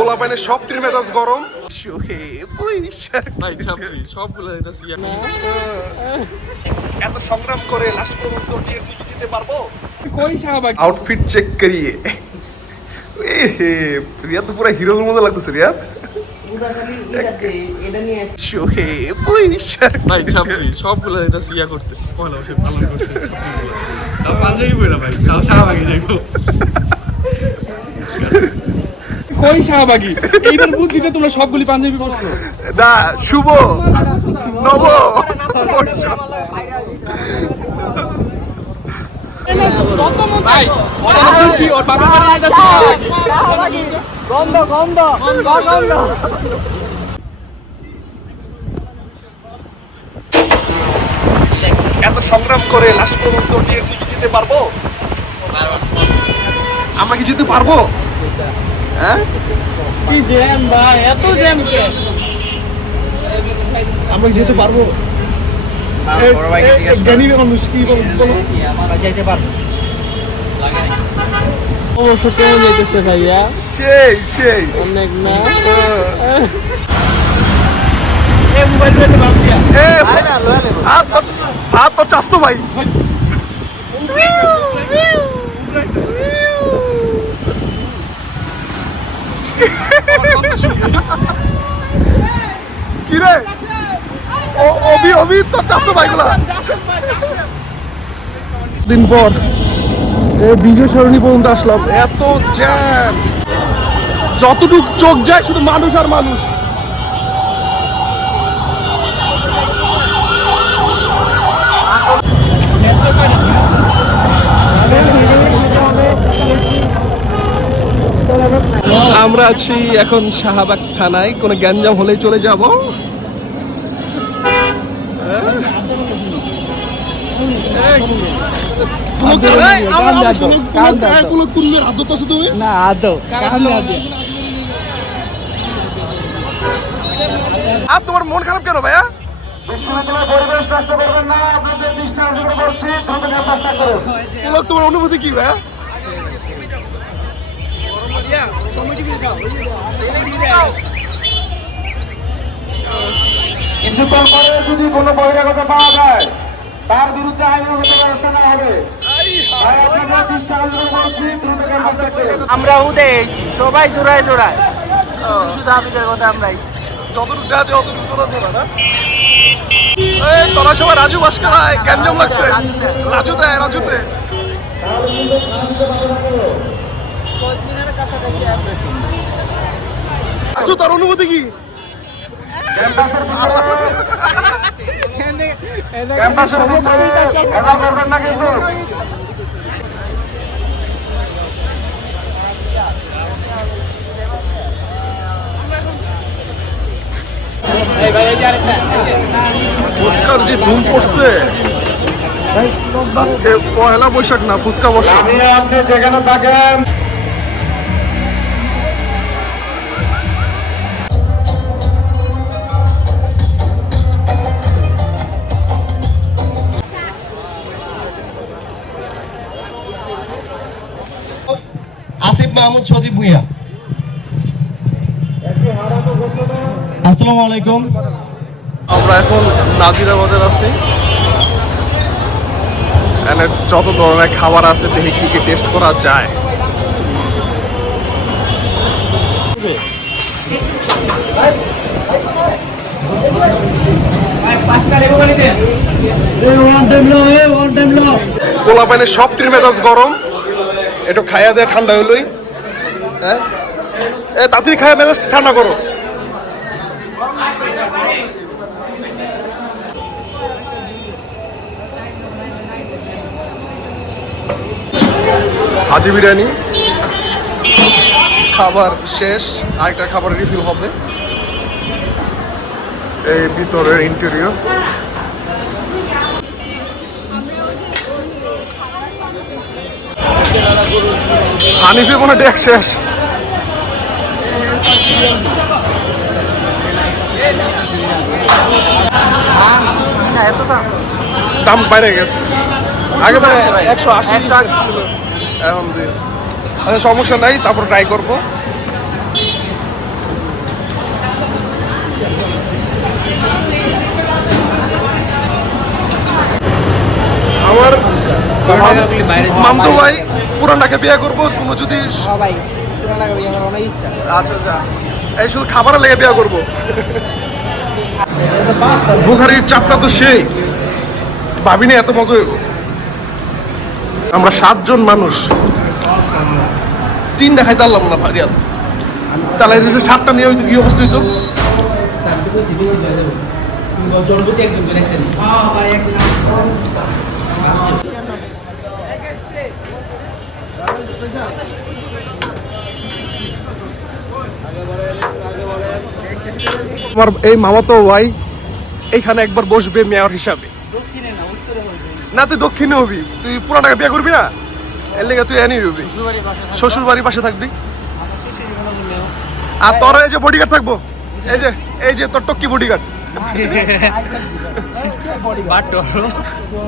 পোলাপাইনের সব টির মেজাজ গরম। এত সংগ্রাম করে লাস্ট পর্যন্ত টিএসসি কি জিততে পারবো? আউটফিট চেক করিয়ে রিয়াদ তো পুরো হিরোর মতো লাগতেছে। রিয়াদ সবগুলো ইয়া করতে পয়লা বৈশাখ পালন করতে পাঞ্জাবি পয়লা ভাই শাহবাগে যাইবো কই শাহবাগি এইটার বুদ্ধিতে তোমরা সবগুলি পাঞ্জাবি করছো দা শুভ নব ভাই ওটা খুশি ওর বাবা বাড়ি গন্ধ গন্ধ গন্ধ এত সংগ্রাম করে লাস্ট পর্যন্ত টিএসসি কি জিততে পারবো? আমরা কি জিততে পারবো? হ্যাঁ কি জ্যাম ভাই, এত জ্যাম কে? আমরা কি যেতে পারবো? জ্ঞানী মানুষ কি বলো? আমরা যেতে পারবো। অবশ্য কেমন যেতেছে ভাইয়া? সেই সেই অনেক না মোবাইল হাত তো চাস্তো ভাই। কি রে অভি অভি তোর চাস্তো ভাইগুলা দিন পর বিজয় সরণি পর্যন্ত আসলাম। এত জ্যাম, যতটুক চোখ যায় শুধু মানুষ আর মানুষ। আমরা আছি এখন শাহবাগ থানায়, কোনো গ্যাঞ্জাম হলেই চলে যাব। না আদৌ আর তোমার মন খারাপ কেন ভাইয়া? পরিবেশ নষ্ট করবেন না, আপনাদের দৃষ্টি আকর্ষণ করছি, দ্রুত ব্যবস্থা করুন। তোমার অনুভূতি কি ভাইয়া? কিছুক্ষণ পরে যদি কোনো বহিরাগত পাওয়া যায় তার বিরুদ্ধে আইনগত ব্যবস্থা নেওয়া হবে। আপনাদের দৃষ্টি আকর্ষণ করছি, দ্রুত ব্যবস্থা করুন। আমরা উদে এসেছি, সবাই জোড়ায় জোড়ায়, শুধু আবিদের কথা আমরা এসেছি। যতটুকু দেওয়া যায় অতটুকু চলা চলা না। এই তোরা সবাই রাজু বাসকারায় গ্যাঞ্জাম লাগছে। রাজুতে রাজুতে আসু, তার অনুভূতি কি? ক্যাম্পাসের ভিতরে খেলা করবেন না কিন্তু। ফুচকার যে ধুম পড়ছে আজকে, পয়লা বৈশাখ না, ফুচকা বসে। আপনি যেখানে থাকেন আসিফ মাহমুদ সজীব ভুঁইয়া। আসসালামু আলাইকুম। আমরা এখন নাজিরা বাজার আছি। এখানে যত ধরনের খাবার আছে দেখি কি কি টেস্ট করা যায়। পোলাপাইনের সব টির মেজাজ গরম, একটু খাইয়া দেয় ঠান্ডা হইলই। হ্যাঁ তাড়াতাড়ি খাইয়া মেজাজ ঠান্ডা করো। হাজি বিরিয়ানি খাবার শেষ, আরেকটা খাবার রিফিল হবে। এই ভিতরের ইন্টেরিয়র। হানিফের কোনো ডেক শেষ। দাম বাইরে গেছে, আগে তো 180 ছিল, এখন আচ্ছা সমস্যা নাই, তারপর ট্রাই করবো। মামদু ভাই পুরানাকে বিয়ে করবো, কোনো যদি সবাই পুরানা গাড়ি আমার অনেক ইচ্ছা। আচ্ছা আচ্ছা, এই শুধু খাবারের লেগে বিয়ে করবো। বুখারির চাপটা তো সেই ভাবিনি এত মজা হইব। আমরা 7 জন মানুষ, 3টা খাইতে পারলাম না ফারিয়াদ, তাহলে এই যে 7টা নিয়ে হইতো কি অবস্থা হইতো। আমার এই মামাতো ভাই এইখানে একবার বসবে মেয়র হিসাবে। না তুই দক্ষিণে হবি, তুই পুরানাকে বিয়ে করবি না, এর লেগে তুই এনি হবি, শ্বশুর বাড়ির পাশে থাকবি। আর তোর এই যে বডিগার্ড থাকবো, এই যে তোর টক্কি বডিগার্ড।